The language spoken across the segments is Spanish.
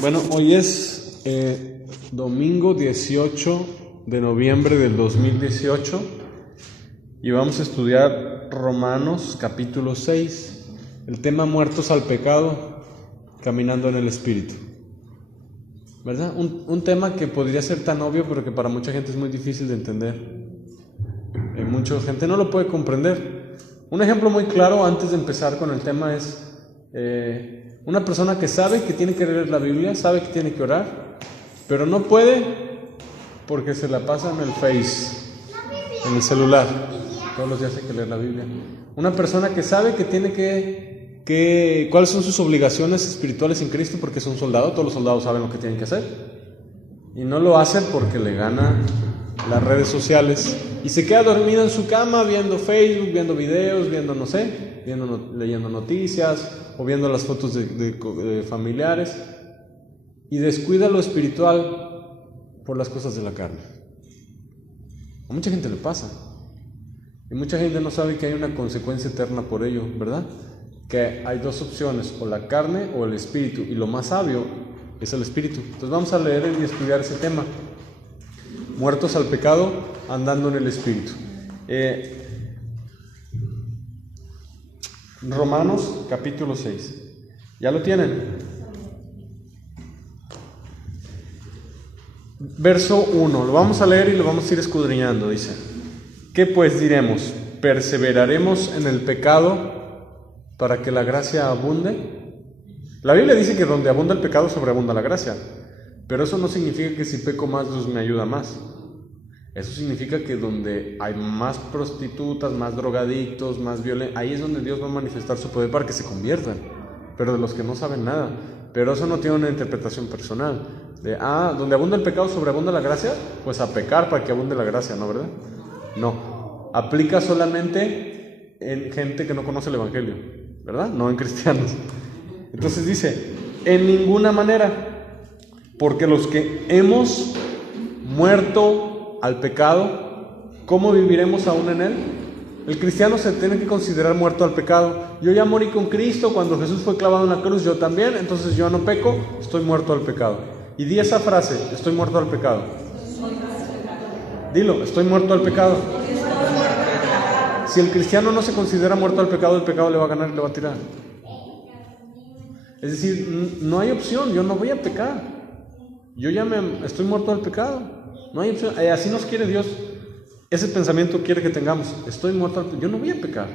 Bueno, hoy es domingo 18 de noviembre del 2018 y vamos a estudiar Romanos capítulo 6, el tema muertos al pecado, caminando en el Espíritu. ¿Verdad? Un tema que podría ser tan obvio, pero que para mucha gente es muy difícil de entender. Mucha gente no lo puede comprender. Un ejemplo muy claro antes de empezar con el tema es una persona que sabe que tiene que leer la Biblia, sabe que tiene que orar, pero no puede porque se la pasa en el Face, en el celular. Todos los días hay que leer la Biblia. Una persona que sabe que tiene que cuáles son sus obligaciones espirituales en Cristo porque es un soldado, todos los soldados saben lo que tienen que hacer, y no lo hace porque le gana las redes sociales y se queda dormido en su cama viendo Facebook, viendo videos, viendo no sé, leyendo noticias o viendo las fotos de familiares, y descuida lo espiritual por las cosas de la carne. A mucha gente le pasa, y mucha gente no sabe que hay una consecuencia eterna por ello, ¿verdad? Que hay dos opciones, o la carne o el espíritu, y lo más sabio es el espíritu. Entonces vamos a leer y estudiar ese tema. Muertos al pecado, andando en el Espíritu. Romanos capítulo 6. ¿Ya lo tienen? Verso 1. Lo vamos a leer y lo vamos a ir escudriñando. Dice: ¿qué pues diremos? ¿Perseveraremos en el pecado para que la gracia abunde? La Biblia dice que donde abunda el pecado sobreabunda la gracia. Pero eso no significa que si peco más, Dios me ayuda más. Eso significa que donde hay más prostitutas, más drogadictos, más violentos, ahí es donde Dios va a manifestar su poder para que se conviertan. Pero de los que no saben nada. Pero eso no tiene una interpretación personal. Donde abunda el pecado, sobreabunda la gracia, pues a pecar para que abunde la gracia, ¿no, verdad? No. Aplica solamente en gente que no conoce el Evangelio, ¿verdad? No en cristianos. Entonces dice: en ninguna manera. Porque los que hemos muerto al pecado, ¿cómo viviremos aún en él? El cristiano se tiene que considerar muerto al pecado. Yo ya morí con Cristo, cuando Jesús fue clavado en la cruz, yo también, entonces yo no peco, estoy muerto al pecado. Y di esa frase: estoy muerto al pecado. Dilo: estoy muerto al pecado. Si el cristiano no se considera muerto al pecado, el pecado le va a ganar y le va a tirar. Es decir, no hay opción, yo no voy a pecar. Yo ya estoy muerto al pecado. No hay opción. Así nos quiere Dios. Ese pensamiento quiere que tengamos: estoy muerto al pecado. Yo no voy a pecar.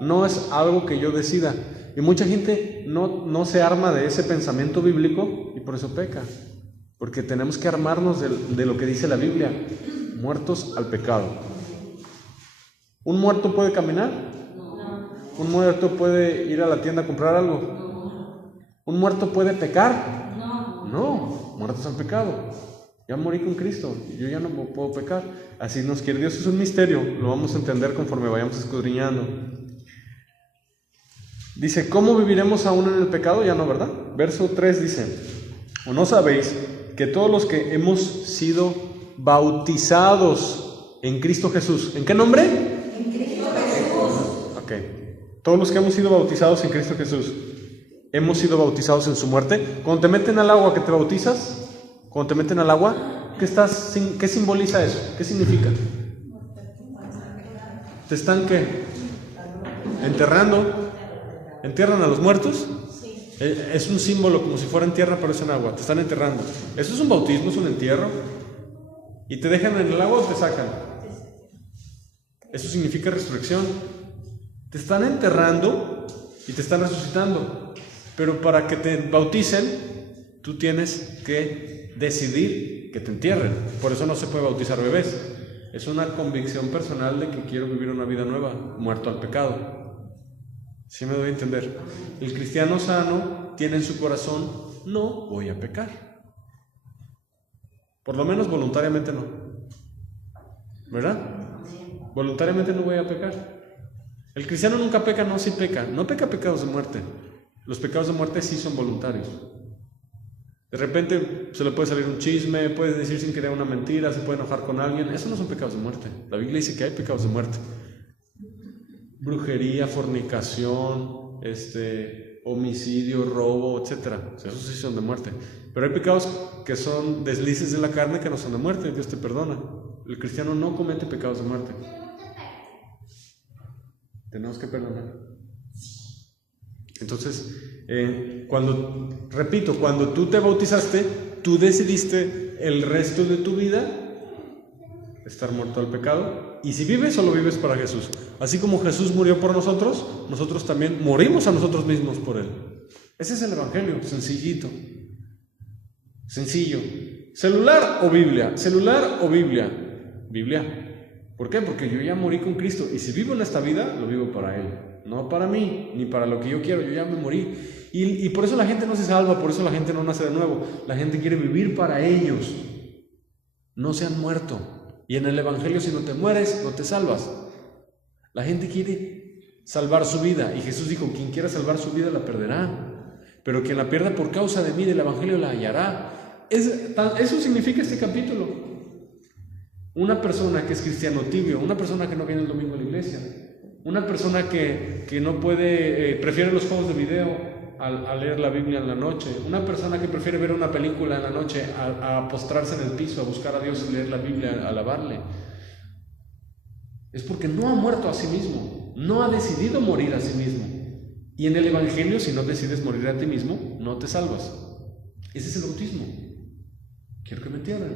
No es algo que yo decida. Y mucha gente no se arma de ese pensamiento bíblico y por eso peca. Porque tenemos que armarnos de lo que dice la Biblia: muertos al pecado. ¿Un muerto puede caminar? ¿Un muerto puede ir a la tienda a comprar algo? ¿Un muerto puede pecar? No, muertos al pecado. Ya morí con Cristo, yo ya no puedo pecar. Así nos quiere Dios. Es un misterio, lo vamos a entender conforme vayamos escudriñando. Dice: ¿cómo viviremos aún en el pecado? Ya no, ¿verdad? Verso 3 dice: ¿o no sabéis que todos los que hemos sido bautizados en Cristo Jesús? ¿En qué nombre? En Cristo Jesús. Ok. Todos los que hemos sido bautizados en Cristo Jesús, hemos sido bautizados en su muerte. Cuando te meten al agua, ¿que te bautizas? Cuando te meten al agua, ¿qué simboliza eso? ¿Qué significa? ¿Te están qué? Enterrando. ¿Entierran a los muertos? Es un símbolo, como si fuera en tierra, pero es en agua. Te están enterrando. Eso es un bautismo, es un entierro. ¿Y te dejan en el agua o te sacan? Eso significa resurrección. Te están enterrando y te están resucitando. Pero para que te bauticen, tú tienes que decidir que te entierren. Por eso no se puede bautizar bebés. Es una convicción personal de que quiero vivir una vida nueva, muerto al pecado. ¿Sí me doy a entender? El cristiano sano tiene en su corazón: no voy a pecar. Por lo menos voluntariamente no. ¿Verdad? Voluntariamente no voy a pecar. El cristiano nunca peca, no, sí peca. No peca pecados de muerte. Los pecados de muerte sí son voluntarios. De repente se le puede salir un chisme, puede decir sin querer una mentira, se puede enojar con alguien. Eso no son pecados de muerte. La Biblia dice que hay pecados de muerte: brujería, fornicación, homicidio, robo, etc. Esos sí son de muerte. Pero hay pecados que son deslices de la carne que no son de muerte. Dios te perdona. El cristiano no comete pecados de muerte. Tenemos que perdonar. Entonces, cuando tú te bautizaste, tú decidiste el resto de tu vida estar muerto al pecado, y si vives, solo vives para Jesús. Así como Jesús murió por nosotros, nosotros también morimos a nosotros mismos por Él. Ese es el Evangelio, sencillito, sencillo. ¿Celular o Biblia? ¿Celular o Biblia? Biblia. ¿Por qué? Porque yo ya morí con Cristo, y si vivo en esta vida, lo vivo para Él, no para mí, ni para lo que yo quiero. Yo ya me morí, y por eso la gente no se salva, por eso la gente no nace de nuevo. La gente quiere vivir para ellos, no se han muerto. Y en el Evangelio, si no te mueres, no te salvas. La gente quiere salvar su vida, y Jesús dijo: quien quiera salvar su vida la perderá, pero quien la pierda por causa de mí, del Evangelio, la hallará. Eso significa este capítulo. Una persona que es cristiano tibio, una persona que no viene el domingo a la iglesia, una persona que no puede, prefiere los juegos de video a leer la Biblia en la noche, una persona que prefiere ver una película en la noche a postrarse en el piso, a buscar a Dios y leer la Biblia, a alabarle, es porque no ha muerto a sí mismo, no ha decidido morir a sí mismo. Y en el Evangelio, si no decides morir a ti mismo, no te salvas. Ese es el bautismo. Quiero que me entiendan.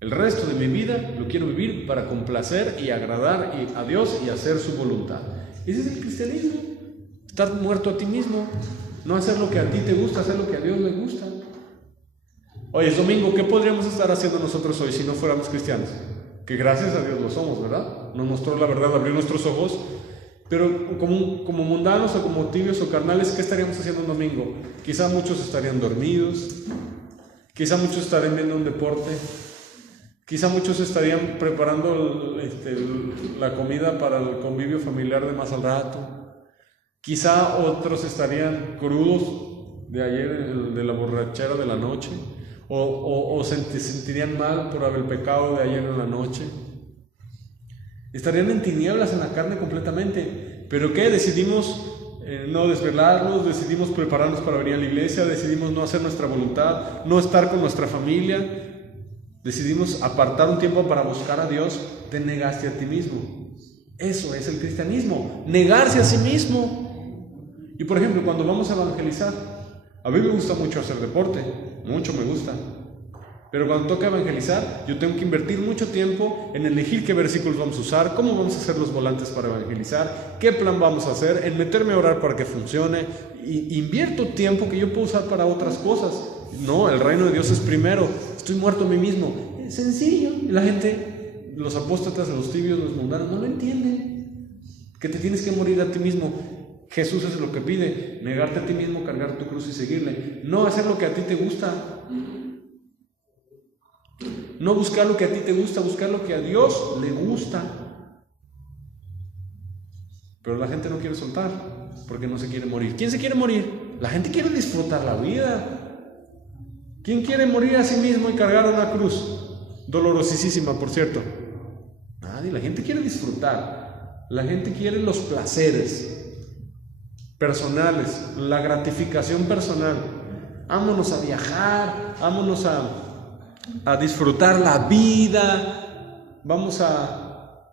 El resto de mi vida lo quiero vivir para complacer y agradar a Dios y hacer su voluntad. Ese es el cristianismo. Estar muerto a ti mismo, no hacer lo que a ti te gusta, hacer lo que a Dios le gusta. Hoy es domingo, ¿qué podríamos estar haciendo nosotros hoy si no fuéramos cristianos? Que gracias a Dios lo somos, ¿verdad? Nos mostró la verdad, abrió nuestros ojos. Pero como mundanos o como tibios o carnales, ¿qué estaríamos haciendo un domingo? Quizá muchos estarían dormidos, quizá muchos estarían viendo un deporte, quizá muchos estarían preparando la comida para el convivio familiar de más al rato. Quizá otros estarían crudos de ayer, de la borrachera de la noche, o se sentirían mal por el pecado de ayer en la noche. Estarían en tinieblas en la carne completamente. ¿Pero qué? Decidimos no desvelarnos, decidimos prepararnos para venir a la iglesia, decidimos no hacer nuestra voluntad, no estar con nuestra familia, decidimos apartar un tiempo para buscar a Dios. Te negaste a ti mismo. Eso es el cristianismo, negarse a sí mismo. Y por ejemplo, cuando vamos a evangelizar, a mí me gusta mucho hacer deporte, mucho me gusta. Pero cuando toca evangelizar, yo tengo que invertir mucho tiempo en elegir qué versículos vamos a usar, cómo vamos a hacer los volantes para evangelizar, qué plan vamos a hacer, en meterme a orar para que funcione. Y invierto tiempo que yo puedo usar para otras cosas. No, el reino de Dios es primero. Estoy muerto a mí mismo. Es sencillo. Y la gente, los apóstatas, los tibios, los mundanos, no lo entienden. Que te tienes que morir a ti mismo. Jesús es lo que pide: negarte a ti mismo, cargar tu cruz y seguirle. No hacer lo que a ti te gusta. No buscar lo que a ti te gusta, buscar lo que a Dios le gusta. Pero la gente no quiere soltar porque no se quiere morir. ¿Quién se quiere morir? La gente quiere disfrutar la vida. ¿Quién quiere morir a sí mismo y cargar una cruz? Dolorosísima, por cierto. Nadie. La gente quiere disfrutar. La gente quiere los placeres personales, la gratificación personal. Vámonos a viajar, vámonos a disfrutar la vida, vamos a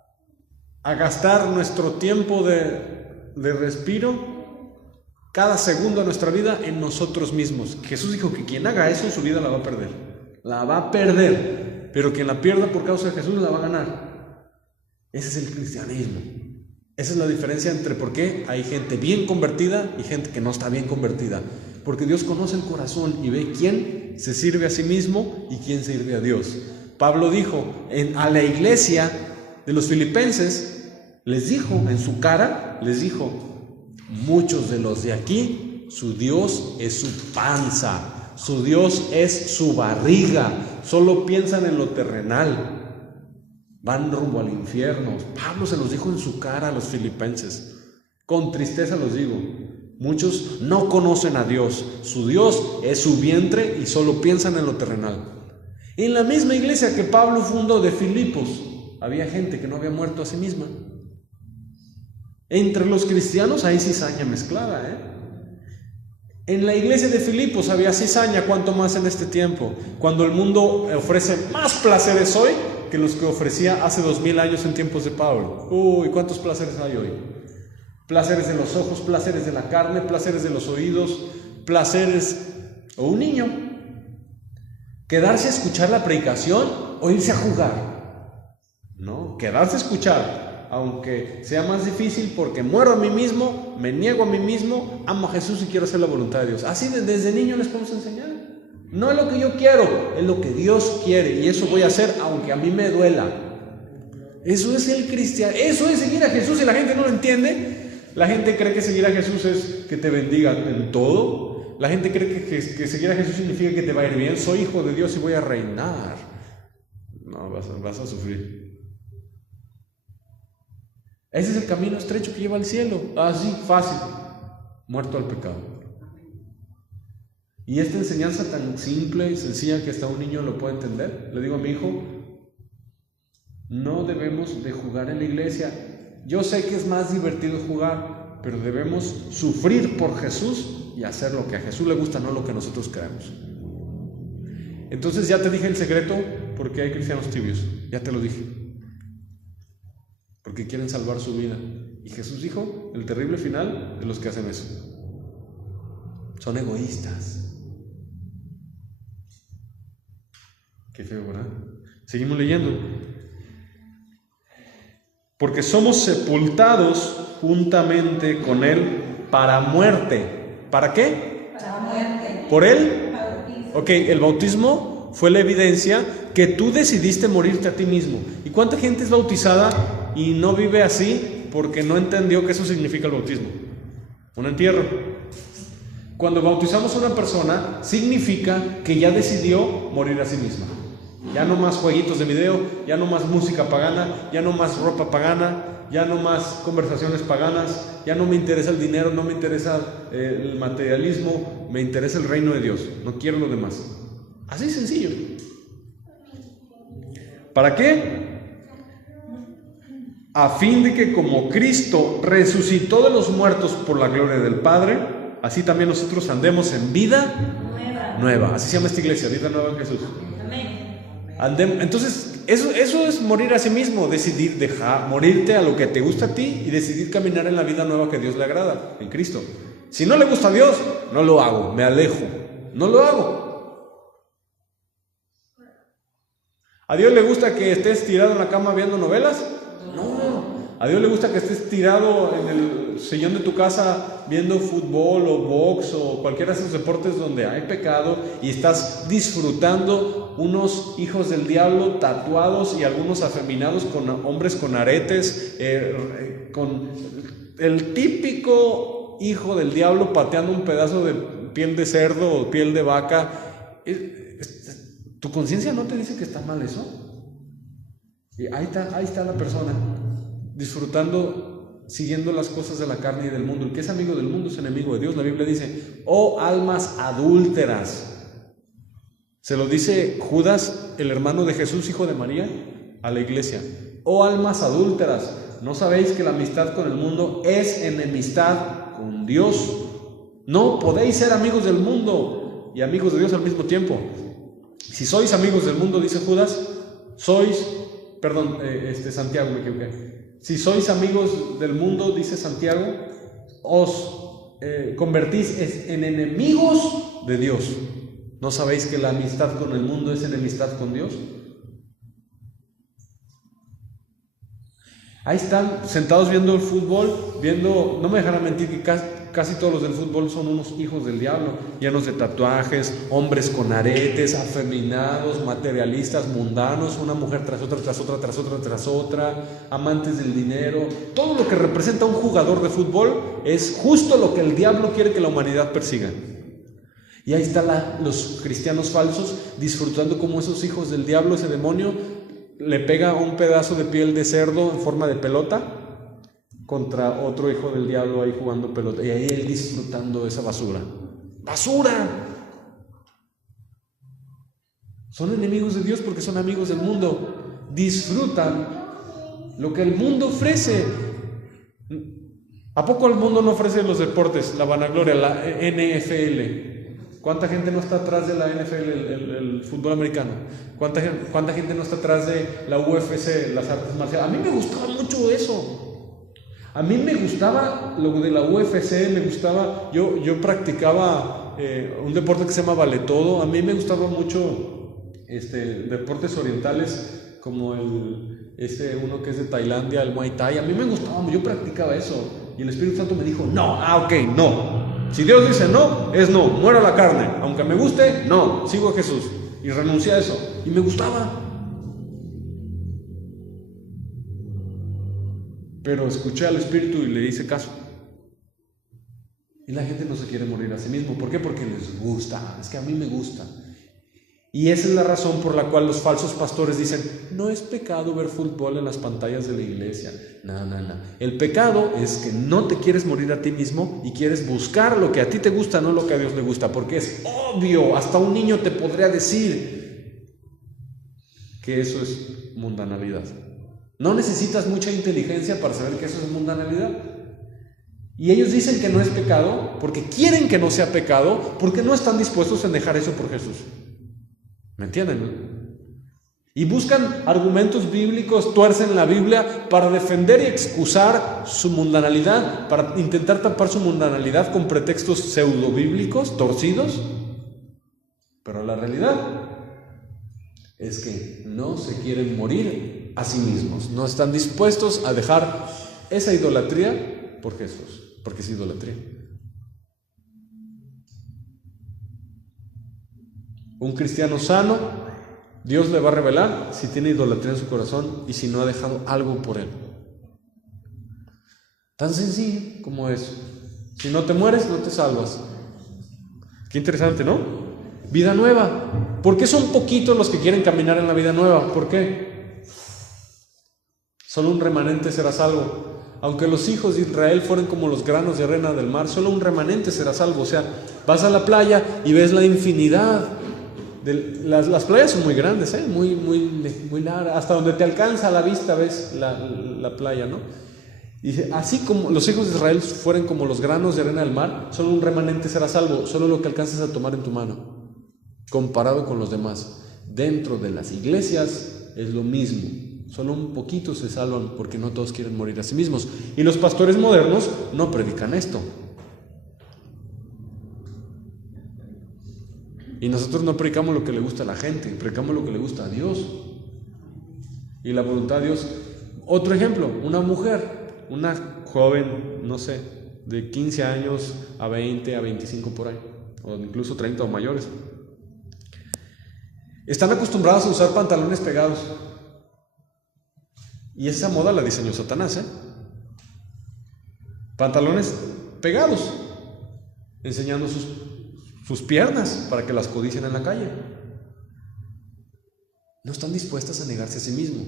gastar nuestro tiempo de respiro, cada segundo de nuestra vida, en nosotros mismos. Jesús dijo que quien haga eso en su vida la va a perder. La va a perder, pero quien la pierda por causa de Jesús la va a ganar. Ese es el cristianismo. Esa es la diferencia entre por qué hay gente bien convertida y gente que no está bien convertida. Porque Dios conoce el corazón y ve quién se sirve a sí mismo y quién sirve a Dios. Pablo dijo a la iglesia de los filipenses, les dijo en su cara, les dijo: muchos de los de aquí, su Dios es su panza, su Dios es su barriga, solo piensan en lo terrenal. Van rumbo al infierno. Pablo se los dijo en su cara a los filipenses. Con tristeza los digo, muchos no conocen a Dios. Su Dios es su vientre y solo piensan en lo terrenal. En la misma iglesia que Pablo fundó de Filipos, había gente que no había muerto a sí misma. Entre los cristianos hay cizaña mezclada, En la iglesia de Filipos había cizaña, cuanto más en este tiempo, cuando el mundo ofrece más placeres hoy que los que ofrecía hace 2000 años en tiempos de Pablo. Uy, ¿cuántos placeres hay hoy? Placeres de los ojos, placeres de la carne, placeres de los oídos, placeres... O un niño, quedarse a escuchar la predicación o irse a jugar. No, quedarse a escuchar, aunque sea más difícil porque muero a mí mismo, me niego a mí mismo, amo a Jesús y quiero hacer la voluntad de Dios. Así desde niño les podemos enseñar. No es lo que yo quiero, es lo que Dios quiere, y eso voy a hacer aunque a mí me duela. Eso es el cristiano, eso es seguir a Jesús. Y la gente no lo entiende. La gente cree que seguir a Jesús es que te bendiga en todo. La gente cree que seguir a Jesús significa que te va a ir bien. Soy hijo de Dios y voy a reinar. No, vas a sufrir. Ese es el camino estrecho que lleva al cielo. Así, fácil. Muerto al pecado. Y esta enseñanza tan simple y sencilla que hasta un niño lo puede entender. Le digo a mi hijo, no debemos de jugar en la iglesia. Yo sé que es más divertido jugar, pero debemos sufrir por Jesús y hacer lo que a Jesús le gusta, no lo que nosotros creemos. Entonces ya te dije el secreto, porque hay cristianos tibios. Ya te lo dije. Porque quieren salvar su vida. Y Jesús dijo el terrible final de los que hacen eso. Son egoístas. Qué feo, ¿verdad? Seguimos leyendo. Porque somos sepultados juntamente con Él para muerte. ¿Para qué? Para muerte. ¿Por Él? Ok, el bautismo fue la evidencia que tú decidiste morirte a ti mismo. ¿Y cuánta gente es bautizada y no vive así porque no entendió que eso significa el bautismo? Un entierro. Cuando bautizamos a una persona, significa que ya decidió morir a sí misma. Ya no más jueguitos de video, ya no más música pagana, ya no más ropa pagana, ya no más conversaciones paganas, ya no me interesa el dinero, no me interesa el materialismo, me interesa el reino de Dios, no quiero lo demás. Así sencillo. ¿Para qué? A fin de que como Cristo resucitó de los muertos por la gloria del Padre, así también nosotros andemos en vida nueva. Así se llama esta iglesia, vida nueva en Jesús. Entonces, eso es morir a sí mismo, decidir morirte a lo que te gusta a ti y decidir caminar en la vida nueva que a Dios le agrada, en Cristo. Si no le gusta a Dios, no lo hago, me alejo, no lo hago. ¿A Dios le gusta que estés tirado en la cama viendo novelas? No. ¿A Dios le gusta que estés tirado en el sillón de tu casa viendo fútbol o box o cualquiera de esos deportes donde hay pecado y estás disfrutando unos hijos del diablo tatuados y algunos afeminados con hombres con aretes, con el típico hijo del diablo pateando un pedazo de piel de cerdo o piel de vaca? ¿Tu conciencia no te dice que está mal eso? Y ahí está la persona disfrutando, siguiendo las cosas de la carne y del mundo. El que es amigo del mundo es enemigo de Dios. La Biblia dice, oh almas adúlteras. Se lo dice Judas, el hermano de Jesús, hijo de María, a la iglesia. Oh almas adúlteras, ¿no sabéis que la amistad con el mundo es enemistad con Dios? No podéis ser amigos del mundo y amigos de Dios al mismo tiempo. Si sois amigos del mundo, dice Judas, Santiago, me equivoqué. Si sois amigos del mundo, dice Santiago, os convertís en enemigos de Dios. ¿No sabéis que la amistad con el mundo es enemistad con Dios? Ahí están sentados viendo el fútbol, no me dejarán mentir que casi todos los del fútbol son unos hijos del diablo, llenos de tatuajes, hombres con aretes, afeminados, materialistas, mundanos, una mujer tras otra, amantes del dinero. Todo lo que representa un jugador de fútbol es justo lo que el diablo quiere que la humanidad persiga. Y ahí están los cristianos falsos disfrutando como esos hijos del diablo, ese demonio, le pega un pedazo de piel de cerdo en forma de pelota contra otro hijo del diablo ahí jugando pelota. Y ahí él disfrutando de esa basura. ¡Basura! Son enemigos de Dios porque son amigos del mundo. Disfrutan lo que el mundo ofrece. ¿A poco el mundo no ofrece los deportes, la vanagloria, la NFL? ¿Cuánta gente no está atrás de la NFL, el fútbol americano? ¿Cuánta gente no está atrás de la UFC, las artes marciales? A mí me gustaba mucho eso. A mí me gustaba lo de la UFC, me gustaba, yo practicaba un deporte que se llama vale todo. A mí me gustaba mucho deportes orientales como uno que es de Tailandia, el Muay Thai. A mí me gustaba, yo practicaba eso. Y el Espíritu Santo me dijo, no, no. Si Dios dice no, es no, muero la carne. Aunque me guste, no, sigo a Jesús. Y renuncié a eso. Y me gustaba. Pero escuché al Espíritu y le hice caso. Y la gente no se quiere morir a sí mismo. ¿Por qué? Porque les gusta. Es que a mí me gusta. Y esa es la razón por la cual los falsos pastores dicen, no es pecado ver fútbol en las pantallas de la iglesia. No. El pecado es que no te quieres morir a ti mismo y quieres buscar lo que a ti te gusta, no lo que a Dios le gusta. Porque es obvio, hasta un niño te podría decir que eso es mundanalidad. No necesitas mucha inteligencia para saber que eso es mundanalidad. Y ellos dicen que no es pecado porque quieren que no sea pecado, porque no están dispuestos a dejar eso por Jesús. ¿Me entienden? Y buscan argumentos bíblicos, tuercen la Biblia para defender y excusar su mundanalidad, para intentar tapar su mundanalidad con pretextos pseudobíblicos, torcidos. Pero la realidad es que no se quieren morir a sí mismos, no están dispuestos a dejar esa idolatría por Jesús, porque es idolatría. Un cristiano sano, Dios le va a revelar si tiene idolatría en su corazón y si no ha dejado algo por él. Tan sencillo como eso. Si no te mueres, no te salvas. Qué interesante, ¿no? Vida nueva. ¿Por qué son poquitos los que quieren caminar en la vida nueva? ¿Por qué? Solo un remanente será salvo. Aunque los hijos de Israel fueran como los granos de arena del mar, solo un remanente será salvo. O sea, vas a la playa y ves la infinidad. Las playas son muy grandes, muy largas, hasta donde te alcanza la vista ves la playa, ¿no? Y dice, así como los hijos de Israel fueran como los granos de arena del mar, solo un remanente será salvo, solo lo que alcances a tomar en tu mano, comparado con los demás. Dentro de las iglesias es lo mismo, solo un poquito se salvan porque no todos quieren morir a sí mismos. Y los pastores modernos no predican esto. Y nosotros no predicamos lo que le gusta a la gente, predicamos lo que le gusta a Dios. Y la voluntad de Dios. Otro ejemplo, una mujer, una joven, no sé, de 15 años a 20, a 25 por ahí, o incluso 30 o mayores. Están acostumbrados a usar pantalones pegados. Y esa moda la diseñó Satanás, Pantalones pegados, enseñando sus piernas para que las codicien en la calle. No están dispuestas a negarse a sí mismo.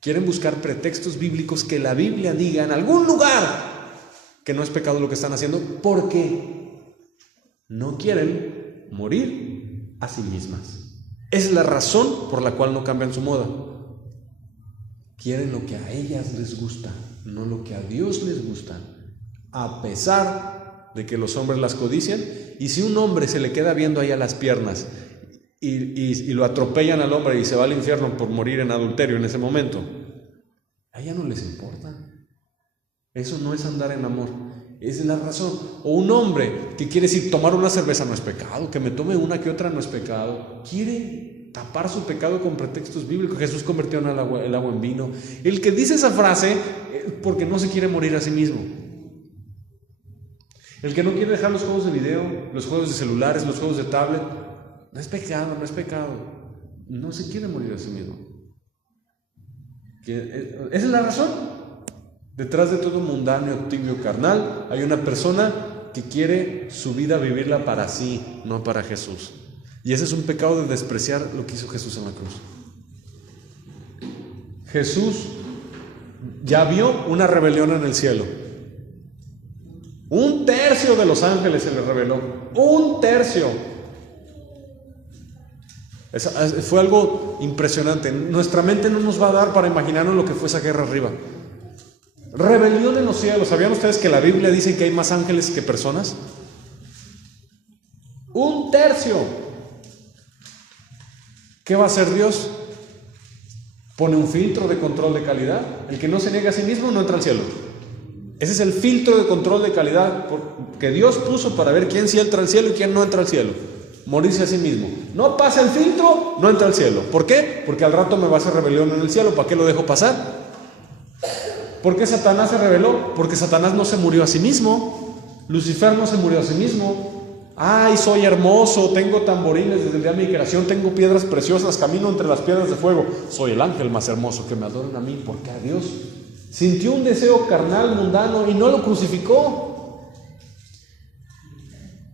Quieren buscar pretextos bíblicos que la Biblia diga en algún lugar que no es pecado lo que están haciendo, porque no quieren morir a sí mismas. Es la razón por la cual no cambian su moda. Quieren lo que a ellas les gusta, no lo que a Dios les gusta, a pesar de que los hombres las codician. Y si un hombre se le queda viendo ahí a las piernas y lo atropellan al hombre y se va al infierno por morir en adulterio en ese momento, a ella no les importa. Eso no es andar en amor, es la razón. O un hombre que quiere decir, tomar una cerveza no es pecado, que me tome una que otra no es pecado, quiere tapar su pecado con pretextos bíblicos. Jesús convirtió el agua en vino. El que dice esa frase es porque no se quiere morir a sí mismo. El que no quiere dejar los juegos de video, los juegos de celulares, los juegos de tablet, no es pecado. No se quiere morir a sí mismo. Esa es la razón. Detrás de todo mundáneo, tibio, carnal, hay una persona que quiere su vida vivirla para sí, no para Jesús. Y ese es un pecado de despreciar lo que hizo Jesús en la cruz. Jesús ya vio una rebelión en el cielo. 1/3 de los ángeles se le reveló. 1/3. Fue algo impresionante. Nuestra mente no nos va a dar para imaginarnos lo que fue esa guerra arriba. Rebelión en los cielos. ¿Sabían ustedes que la Biblia dice que hay más ángeles que personas? 1/3. ¿Qué va a hacer Dios? Pone un filtro de control de calidad. El que no se niega a sí mismo no entra al cielo. Ese es el filtro de control de calidad que Dios puso para ver quién sí entra al cielo y quién no entra al cielo. Morirse a sí mismo. No pasa el filtro, no entra al cielo. ¿Por qué? Porque al rato me va a hacer rebelión en el cielo. ¿Para qué lo dejo pasar? ¿Por qué Satanás se rebeló? Porque Satanás no se murió a sí mismo. Lucifer no se murió a sí mismo. Ay, soy hermoso, tengo tamborines desde el día de mi creación, tengo piedras preciosas, camino entre las piedras de fuego. Soy el ángel más hermoso, que me adoren a mí. Porque a Dios sintió un deseo carnal, mundano, y no lo crucificó.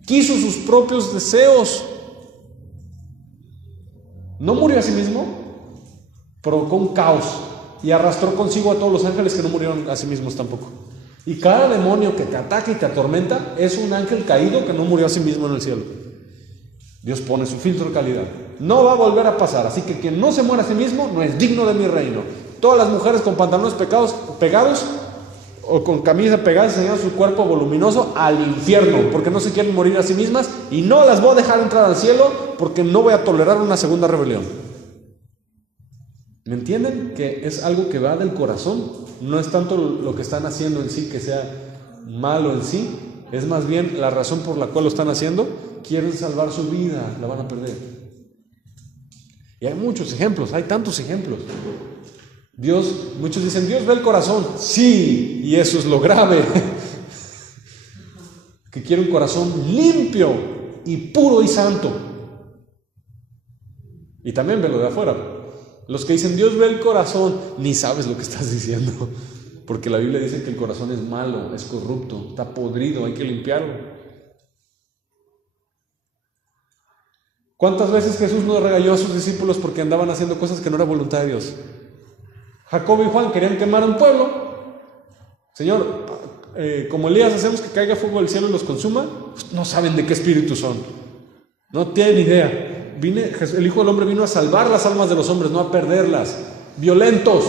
Quiso sus propios deseos. No murió a sí mismo, provocó un caos y arrastró consigo a todos los ángeles que no murieron a sí mismos tampoco. Y cada demonio que te ataca y te atormenta es un ángel caído que no murió a sí mismo en el cielo. Dios pone su filtro de calidad. No va a volver a pasar, así que quien no se muera a sí mismo no es digno de mi reino. Todas las mujeres con pantalones pegados o con camisa pegada enseñando su cuerpo voluminoso al infierno, porque no se quieren morir a sí mismas, y no las voy a dejar entrar al cielo porque no voy a tolerar una segunda rebelión. ¿Me entienden? Que es algo que va del corazón. No es tanto lo que están haciendo en sí que sea malo en sí, es más bien la razón por la cual lo están haciendo. Quieren salvar su vida, la van a perder. Y hay muchos ejemplos, hay tantos ejemplos. Muchos dicen, Dios ve el corazón. Sí, y eso es lo grave. Que quiere un corazón limpio y puro y santo. Y también ve lo de afuera. Los que dicen, Dios ve el corazón, ni sabes lo que estás diciendo. Porque la Biblia dice que el corazón es malo, es corrupto, está podrido, hay que limpiarlo. ¿Cuántas veces Jesús no regañó a sus discípulos porque andaban haciendo cosas que no era voluntad de Dios? Jacobo y Juan querían quemar un pueblo. Señor, como Elías hacemos que caiga fuego del cielo y los consuma. Pues no saben de qué espíritu son. No tienen idea. El Hijo del Hombre vino a salvar las almas de los hombres, no a perderlas. Violentos.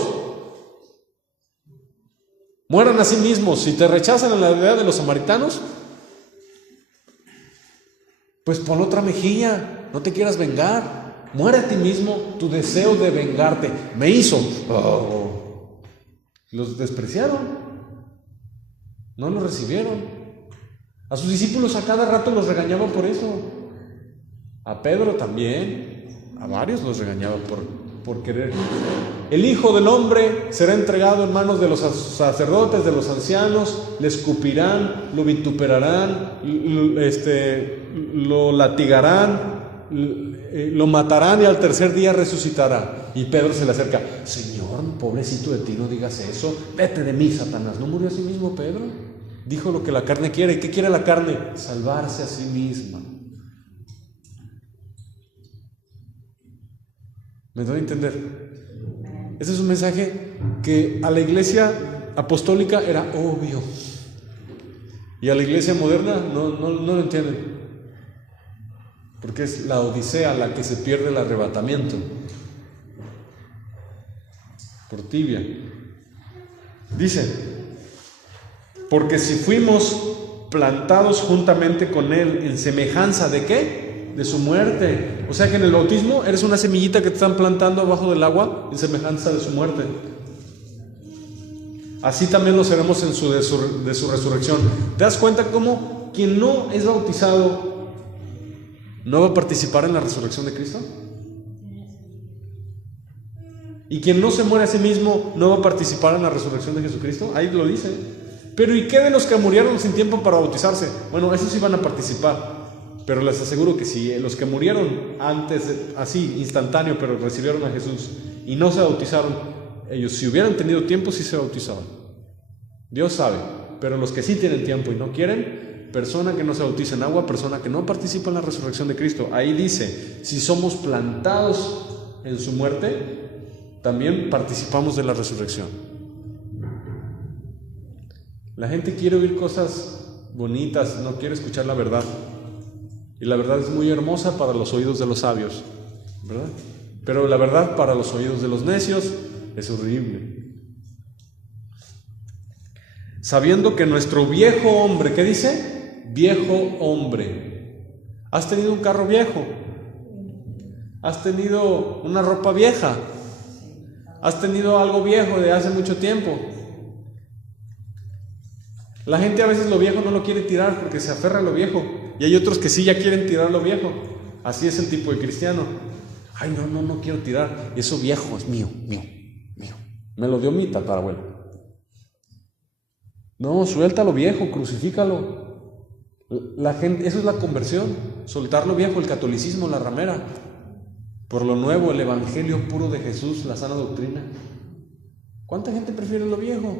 Mueran a sí mismos. Si te rechazan en la idea de los samaritanos, pues pon otra mejilla. No te quieras vengar. Muere a ti mismo. Tu deseo de vengarte me hizo. Los despreciaron. No los recibieron. A sus discípulos a cada rato los regañaban por eso. A Pedro también, a varios los regañaba por querer. El Hijo del Hombre será entregado en manos de los sacerdotes, de los ancianos, le escupirán, lo vituperarán, lo latigarán, lo matarán y al tercer día resucitará. Y Pedro se le acerca, Señor, pobrecito de ti, no digas eso, vete de mí, Satanás. ¿No murió a sí mismo Pedro? Dijo lo que la carne quiere. ¿Y qué quiere la carne? Salvarse a sí misma. ¿Me doy a entender? Ese es un mensaje que a la iglesia apostólica era obvio. Y a la iglesia moderna no lo entienden. Porque es la odisea la que se pierde el arrebatamiento. Por tibia. Dice, porque si fuimos plantados juntamente con Él en semejanza de ¿qué? De su muerte. O sea que en el bautismo eres una semillita que te están plantando abajo del agua en semejanza de su muerte. Así también lo seremos de su resurrección. ¿Te das cuenta cómo quien no es bautizado no va a participar en la resurrección de Cristo? Y quien no se muere a sí mismo no va a participar en la resurrección de Jesucristo. Ahí lo dice. Pero ¿y qué de los que murieron sin tiempo para bautizarse? Bueno, esos sí van a participar. Pero les aseguro que si los que murieron antes, así, instantáneo, pero recibieron a Jesús y no se bautizaron, ellos si hubieran tenido tiempo sí se bautizaban. Dios sabe, pero los que sí tienen tiempo y no quieren, persona que no se bautiza en agua, persona que no participa en la resurrección de Cristo. Ahí dice, si somos plantados en su muerte, también participamos de la resurrección. La gente quiere oír cosas bonitas, no quiere escuchar la verdad. Y la verdad es muy hermosa para los oídos de los sabios, ¿verdad? Pero la verdad para los oídos de los necios es horrible. sabiendo que nuestro viejo hombre, ¿qué dice? Viejo hombre. ¿Has tenido un carro viejo? ¿Has tenido una ropa vieja? ¿Has tenido algo viejo de hace mucho tiempo? La gente a veces lo viejo no lo quiere tirar porque se aferra a lo viejo, y hay otros que sí ya quieren tirar lo viejo. Así es el tipo de cristiano. Ay, no quiero tirar, eso viejo es mío. Me lo dio mi tatarabuelo. No, suelta lo viejo, crucifícalo. La gente, eso es la conversión, soltar lo viejo, el catolicismo, la ramera, por lo nuevo, el evangelio puro de Jesús, la sana doctrina. ¿Cuánta gente prefiere lo viejo?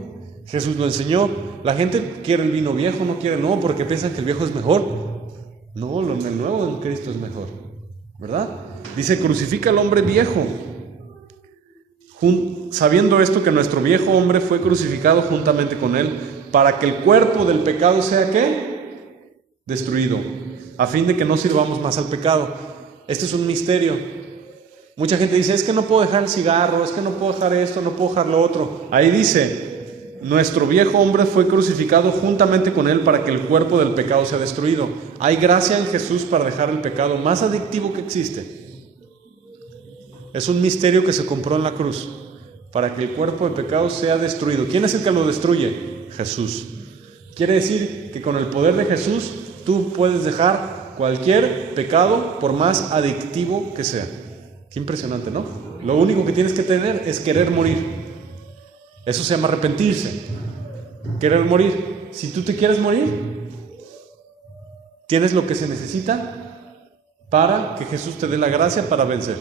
Jesús lo enseñó. La gente quiere el vino viejo, no quiere el nuevo porque piensan que el viejo es mejor. No, el nuevo en Cristo es mejor, ¿verdad? Dice, crucifica al hombre viejo, sabiendo esto, que nuestro viejo hombre fue crucificado juntamente con él, para que el cuerpo del pecado sea, ¿qué? Destruido, a fin de que no sirvamos más al pecado. Este es un misterio. Mucha gente dice, es que no puedo dejar el cigarro, es que no puedo dejar esto, no puedo dejar lo otro. Ahí dice, nuestro viejo hombre fue crucificado juntamente con él para que el cuerpo del pecado sea destruido. Hay gracia en Jesús para dejar el pecado más adictivo que existe. Es un misterio que se compró en la cruz, para que el cuerpo de pecado sea destruido. ¿Quién es el que lo destruye? Jesús. Quiere decir que con el poder de Jesús tú puedes dejar cualquier pecado, por más adictivo que sea. Qué impresionante, ¿no? Lo único que tienes que tener es querer morir. Eso se llama arrepentirse. Querer morir. Si tú te quieres morir, tienes lo que se necesita para que Jesús te dé la gracia para vencer.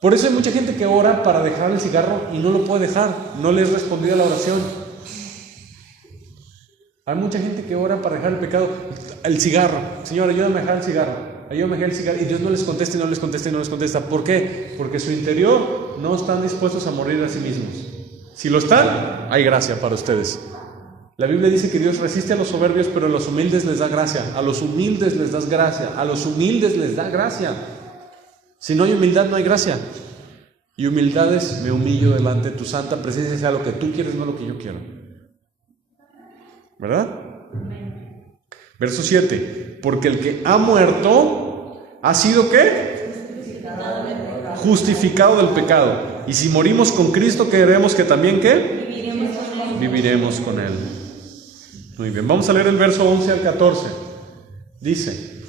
Por eso hay mucha gente que ora para dejar el cigarro y no lo puede dejar. No le es respondida la oración. Hay mucha gente que ora para dejar el pecado. El cigarro. Señor, ayúdame a dejar el cigarro. Ayúdame a dejar el cigarro. Y Dios no les contesta y no les contesta y no les contesta. ¿Por qué? Porque su interior no están dispuestos a morir a sí mismos. Si lo están, hay gracia para ustedes. La Biblia dice que Dios resiste a los soberbios, pero a los humildes les da gracia. A los humildes les das gracia. A los humildes les da gracia. Si no hay humildad, no hay gracia. Y humildad es, me humillo delante de tu santa presencia, sea lo que tú quieres, no lo que yo quiero. ¿Verdad? Verso 7. Porque el que ha muerto ha sido, ¿qué? Justificado del pecado. Y si morimos con Cristo, queremos que también, ¿qué? Viviremos con Él. Muy bien, vamos a leer el verso 11 al 14. Dice: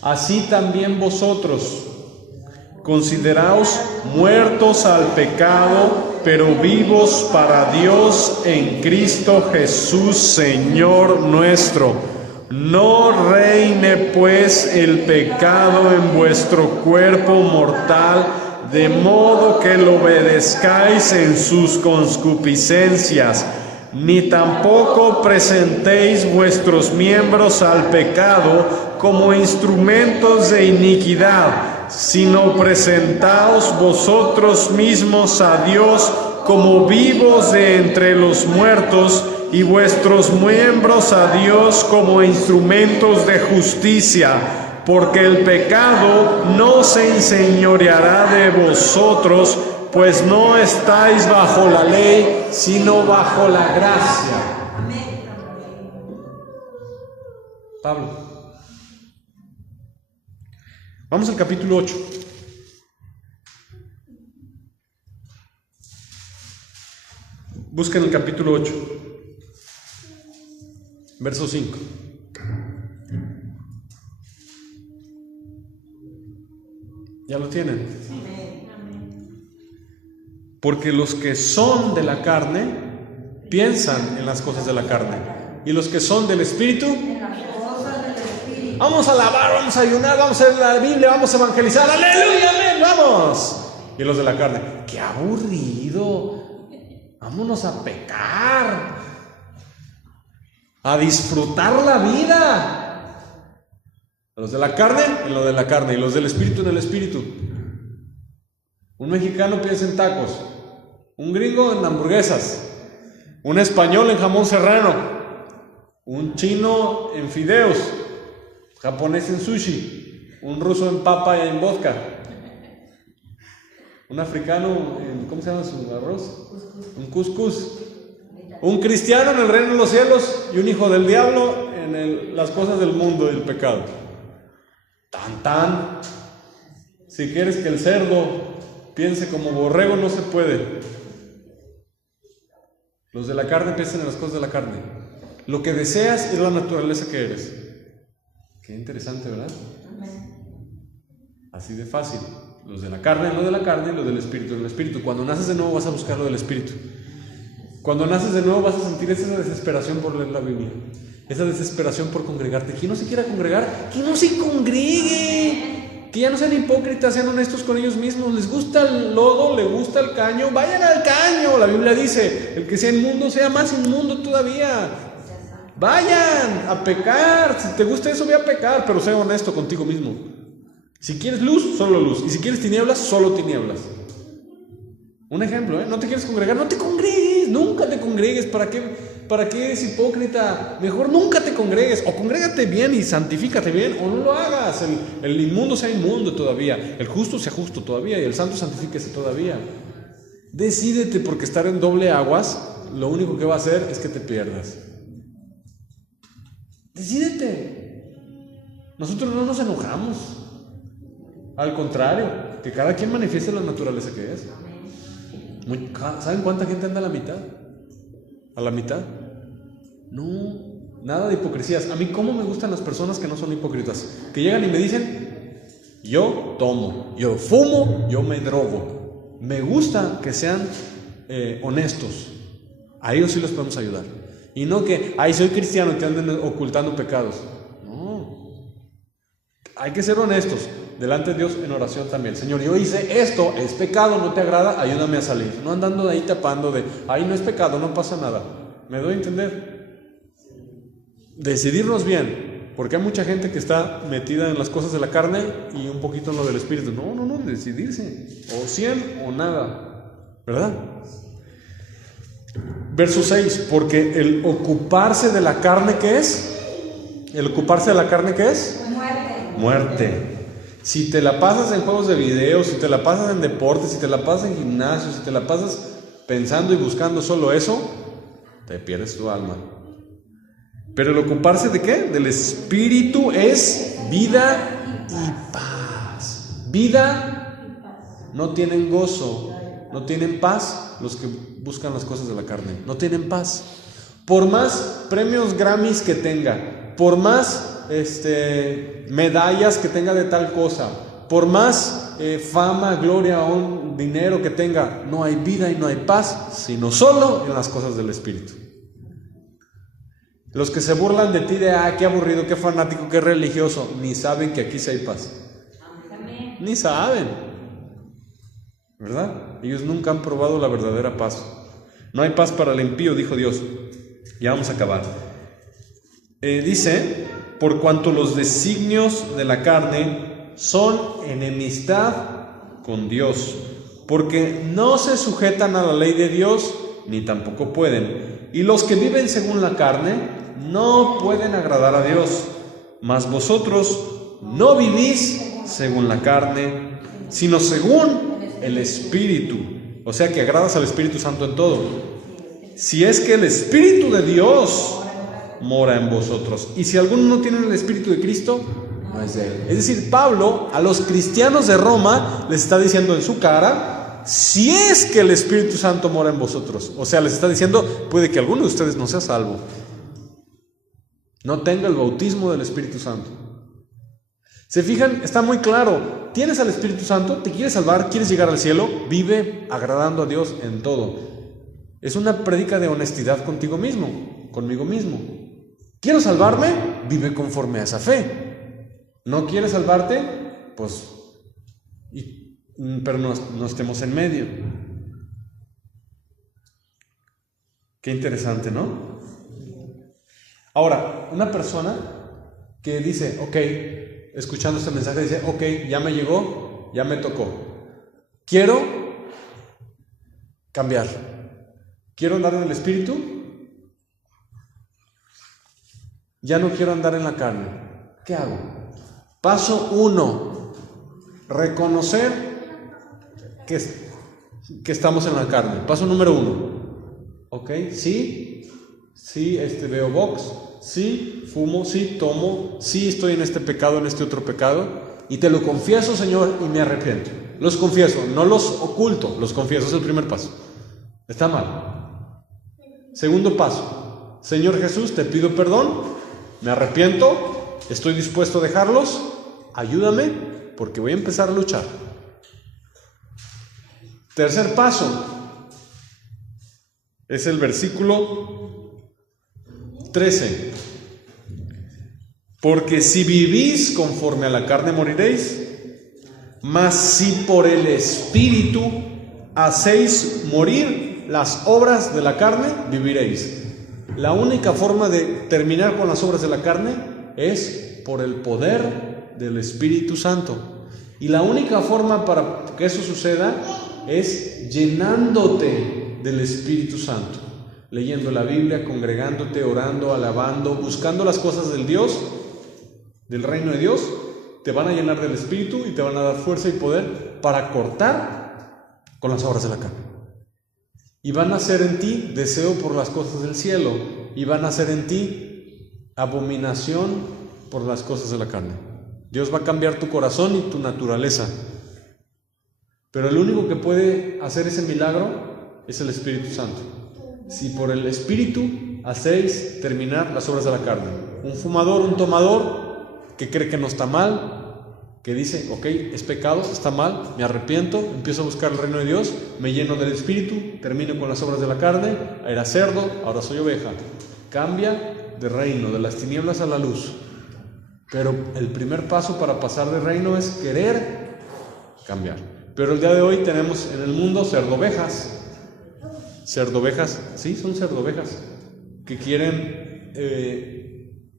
así también vosotros, consideraos muertos al pecado, pero vivos para Dios en Cristo Jesús, Señor nuestro. No reine pues el pecado en vuestro cuerpo mortal, de modo que lo obedezcáis en sus concupiscencias, ni tampoco presentéis vuestros miembros al pecado como instrumentos de iniquidad, sino presentaos vosotros mismos a Dios como vivos de entre los muertos, y vuestros miembros a Dios como instrumentos de justicia, porque el pecado no se enseñoreará de vosotros, pues no estáis bajo la ley, sino bajo la gracia. Pablo. Vamos al capítulo 8. Busquen el capítulo 8, verso 5. ¿Ya lo tienen? Porque los que son de la carne piensan en las cosas de la carne, y los que son del Espíritu, vamos a alabar, vamos a ayunar, vamos a leer la Biblia, vamos a evangelizar, aleluya, amén, vamos. Y los de la carne, qué aburrido, vámonos a pecar, a disfrutar la vida. Los de la carne en lo de la carne, y los del Espíritu en el Espíritu. Un mexicano piensa en tacos, un gringo en hamburguesas, un español en jamón serrano, un chino en fideos, japonés en sushi, un ruso en papa y en vodka, un africano en, ¿cómo se llama su arroz? Un couscous, Un cristiano en el reino de los cielos y un hijo del diablo en las cosas del mundo y el pecado. Tan tan. Si quieres que el cerdo piense como borrego, no se puede. Los de la carne piensan en las cosas de la carne. Lo que deseas es la naturaleza que eres. Qué interesante, ¿verdad? Así de fácil. Los de la carne en lo de la carne y lo del espíritu en el espíritu. Cuando naces de nuevo vas a buscar lo del espíritu. Cuando naces de nuevo vas a sentir esa desesperación por leer la Biblia, esa desesperación por congregarte. ¿Quién no se quiera congregar? ¡Que no se congregue! Que ya no sean hipócritas, sean honestos con ellos mismos. ¿Les gusta el lodo? ¿Les gusta el caño? ¡Vayan al caño! La Biblia dice, el que sea inmundo sea más inmundo todavía. Vayan a pecar. Si te gusta eso, ve a pecar, pero sé honesto contigo mismo. Si quieres luz, solo luz. Y si quieres tinieblas, solo tinieblas. Un ejemplo, ¿no te quieres congregar? No te congregues, nunca te congregues. ¿Para qué eres hipócrita? Mejor nunca te congregues. O congrégate bien y santifícate bien, o no lo hagas. El inmundo sea inmundo todavía, el justo sea justo todavía, y el santo santifíquese todavía. Decídete, porque estar en doble aguas lo único que va a hacer es que te pierdas. Decídete. Nosotros no nos enojamos. Al contrario, que cada quien manifieste la naturaleza que es. ¿Saben cuánta gente anda a la mitad? ¿A la mitad? No, nada de hipocresías. A mí cómo me gustan las personas que no son hipócritas, que llegan y me dicen, yo tomo, yo fumo, yo me drogo. Me gusta que sean honestos. A ellos sí los podemos ayudar. Y no que, soy cristiano y te anden ocultando pecados. No, hay que ser honestos delante de Dios en oración también. Señor, yo hice esto, es pecado, no te agrada, ayúdame a salir. No andando de ahí tapando de, no es pecado, no pasa nada. ¿Me doy a entender? Decidirnos bien, porque hay mucha gente que está metida en las cosas de la carne y un poquito en lo del espíritu. No, decidirse. O 100 o nada. ¿Verdad? Verso 6, porque el ocuparse de la carne, ¿qué es? ¿El ocuparse de la carne qué es? Muerte. Si te la pasas en juegos de video, si te la pasas en deportes, si te la pasas en gimnasio, si te la pasas pensando y buscando solo eso, te pierdes tu alma. Pero el ocuparse ¿de qué? Del espíritu es vida y paz. Vida, no tienen gozo, no tienen paz los que buscan las cosas de la carne. No tienen paz. Por más premios Grammys que tenga, por más medallas que tenga de tal cosa, por más fama, gloria o dinero que tenga, no hay vida y no hay paz, sino solo en las cosas del espíritu. Los que se burlan de ti de qué aburrido, qué fanático, qué religioso, ni saben que aquí sí hay paz. Ni saben, ¿verdad? Ellos nunca han probado la verdadera paz. No hay paz para el impío, dijo Dios. Ya vamos a acabar. Dice, por cuanto los designios de la carne son enemistad con Dios, porque no se sujetan a la ley de Dios, ni tampoco pueden. Y los que viven según la carne no pueden agradar a Dios. Mas vosotros no vivís según la carne, sino según el Espíritu. O sea que agradas al Espíritu Santo en todo. Si es que el Espíritu de Dios mora en vosotros. Y si alguno no tiene el Espíritu de Cristo, no es de él. Es decir, Pablo a los cristianos de Roma les está diciendo en su cara, si es que el Espíritu Santo mora en vosotros. O sea, les está diciendo, puede que alguno de ustedes no sea salvo, no tenga el bautismo del Espíritu Santo. ¿Se fijan? Está muy claro. Tienes al Espíritu Santo, te quieres salvar, quieres llegar al cielo, vive agradando a Dios en todo. Es una prédica de honestidad contigo mismo, conmigo mismo. ¿Quiero salvarme? Vive conforme a esa fe. ¿No quieres salvarte? Pues, pero no estemos en medio. Qué interesante, ¿no? Ahora, una persona que dice, escuchando este mensaje, dice, ya me llegó, ya me tocó. Quiero cambiar. Quiero andar en el Espíritu. Ya no quiero andar en la carne. ¿Qué hago? Paso 1. Reconocer que estamos en la carne. Paso número 1. ¿Ok? Sí, veo box, sí, fumo, sí, tomo, sí, estoy en este pecado, en este otro pecado, y te lo confieso, Señor, y me arrepiento. Los confieso, no los oculto, los confieso, es el primer paso. Está mal. Segundo paso, Señor Jesús, te pido perdón, me arrepiento, estoy dispuesto a dejarlos, ayúdame, porque voy a empezar a luchar. Tercer paso, es el versículo 13. Porque si vivís conforme a la carne moriréis, mas si por el Espíritu hacéis morir las obras de la carne, viviréis. La única forma de terminar con las obras de la carne es por el poder del Espíritu Santo. Y la única forma para que eso suceda es llenándote del Espíritu Santo, leyendo la Biblia, congregándote, orando, alabando, buscando las cosas del Dios, del reino de Dios. Te van a llenar del Espíritu y te van a dar fuerza y poder para cortar con las obras de la carne. Y van a hacer en ti deseo por las cosas del cielo, y van a hacer en ti abominación por las cosas de la carne. Dios va a cambiar tu corazón y tu naturaleza. Pero el único que puede hacer ese milagro es el Espíritu Santo. Si por el Espíritu hacéis terminar las obras de la carne. Un fumador, un tomador que cree que no está mal, que dice, ok, es pecado, está mal, me arrepiento, empiezo a buscar el reino de Dios, me lleno del Espíritu, termino con las obras de la carne, era cerdo, ahora soy oveja. Cambia de reino, de las tinieblas a la luz. Pero el primer paso para pasar de reino es querer cambiar. Pero el día de hoy tenemos en el mundo cerdovejas, sí, son cerdovejas, que quieren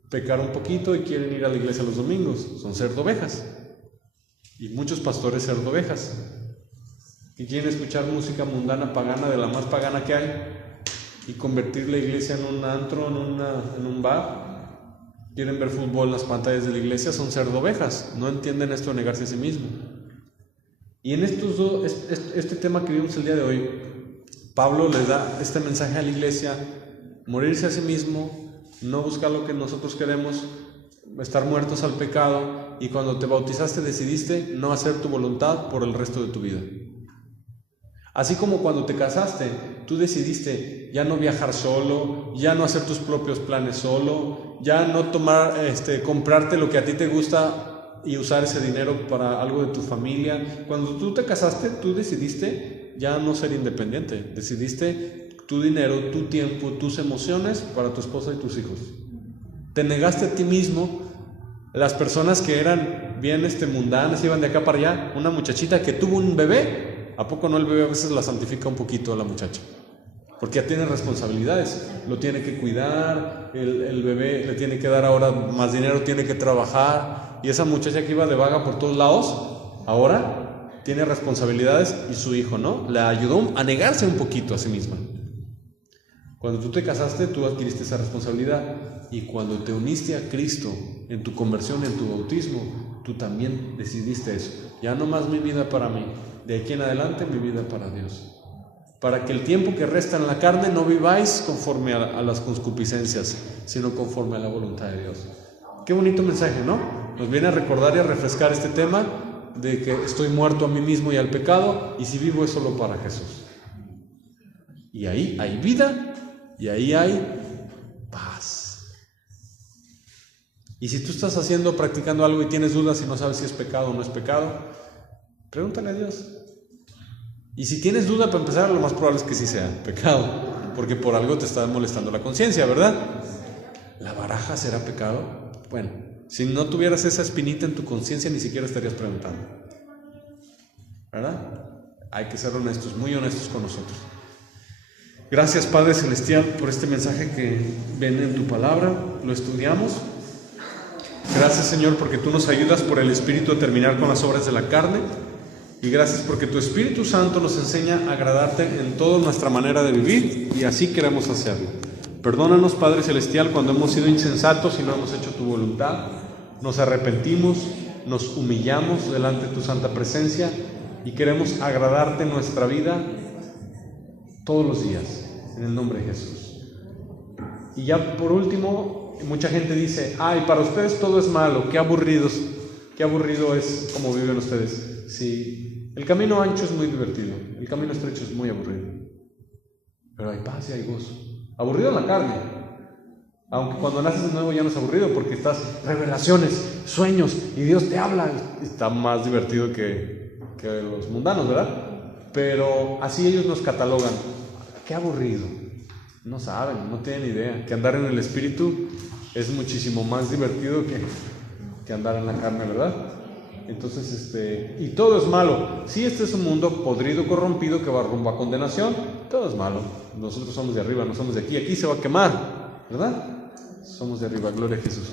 pecar un poquito y quieren ir a la iglesia los domingos, son cerdovejas. Y muchos pastores cerdovejas, que quieren escuchar música mundana, pagana, de la más pagana que hay, y convertir la iglesia en un antro, en un bar. Quieren ver fútbol en las pantallas de la iglesia, son cerdovejas, no entienden esto de negarse a sí mismo. Y en este tema que vimos el día de hoy, Pablo le da este mensaje a la iglesia: morirse a sí mismo, no buscar lo que nosotros queremos, estar muertos al pecado, y cuando te bautizaste decidiste no hacer tu voluntad por el resto de tu vida. Así como cuando te casaste, tú decidiste ya no viajar solo, ya no hacer tus propios planes solo, ya no comprarte lo que a ti te gusta y usar ese dinero para algo de tu familia. Cuando tú te casaste, tú decidiste ya no ser independiente, decidiste tu dinero, tu tiempo, tus emociones para tu esposa y tus hijos. Te negaste a ti mismo. Las personas que eran bien mundanas, iban de acá para allá. Una muchachita que tuvo un bebé, ¿a poco no el bebé a veces la santifica un poquito a la muchacha? Porque ya tiene responsabilidades, lo tiene que cuidar, el bebé le tiene que dar ahora más dinero, tiene que trabajar, y esa muchacha que iba de vaga por todos lados, ahora tiene responsabilidades, y su hijo, ¿no? La ayudó a negarse un poquito a sí misma. Cuando tú te casaste, tú adquiriste esa responsabilidad, y cuando te uniste a Cristo en tu conversión, en tu bautismo, tú también decidiste eso. Ya no más mi vida para mí, de aquí en adelante mi vida para Dios. Para que el tiempo que resta en la carne no viváis conforme a las concupiscencias, sino conforme a la voluntad de Dios. Qué bonito mensaje, ¿no? Nos viene a recordar y a refrescar este tema de que estoy muerto a mí mismo y al pecado, y si vivo es solo para Jesús. Y ahí hay vida, y ahí hay paz. Y si tú estás practicando algo y tienes dudas y no sabes si es pecado o no es pecado, pregúntale a Dios. Y si tienes duda, para empezar, lo más probable es que sí sea pecado, porque por algo te está molestando la conciencia, ¿verdad? ¿La baraja será pecado? Bueno, si no tuvieras esa espinita en tu conciencia, ni siquiera estarías preguntando, ¿verdad? Hay que ser honestos, muy honestos con nosotros. Gracias, Padre Celestial, por este mensaje que viene en tu palabra, lo estudiamos. Gracias, Señor, porque tú nos ayudas por el Espíritu a terminar con las obras de la carne. Y gracias porque tu Espíritu Santo nos enseña a agradarte en toda nuestra manera de vivir, y así queremos hacerlo. Perdónanos, Padre Celestial, cuando hemos sido insensatos y no hemos hecho tu voluntad. Nos arrepentimos, nos humillamos delante de tu santa presencia y queremos agradarte en nuestra vida todos los días. en el nombre de Jesús. Y ya por último, mucha gente dice, ay, para ustedes todo es malo, qué aburrido es como viven ustedes. Sí, el camino ancho es muy divertido, el camino estrecho es muy aburrido, pero hay paz y hay gozo. Aburrido en la carne, aunque cuando naces de nuevo ya no es aburrido, porque estás revelaciones, sueños, y Dios te habla. Está más divertido que los mundanos, ¿verdad? Pero así ellos nos catalogan. Qué aburrido. No saben, no tienen idea que andar en el Espíritu es muchísimo más divertido que andar en la carne, ¿verdad? Entonces, y todo es malo. Si este es un mundo podrido, corrompido, que va rumbo a condenación, todo es malo. Nosotros somos de arriba, no somos de aquí. Aquí se va a quemar, ¿verdad? Somos de arriba, gloria a Jesús.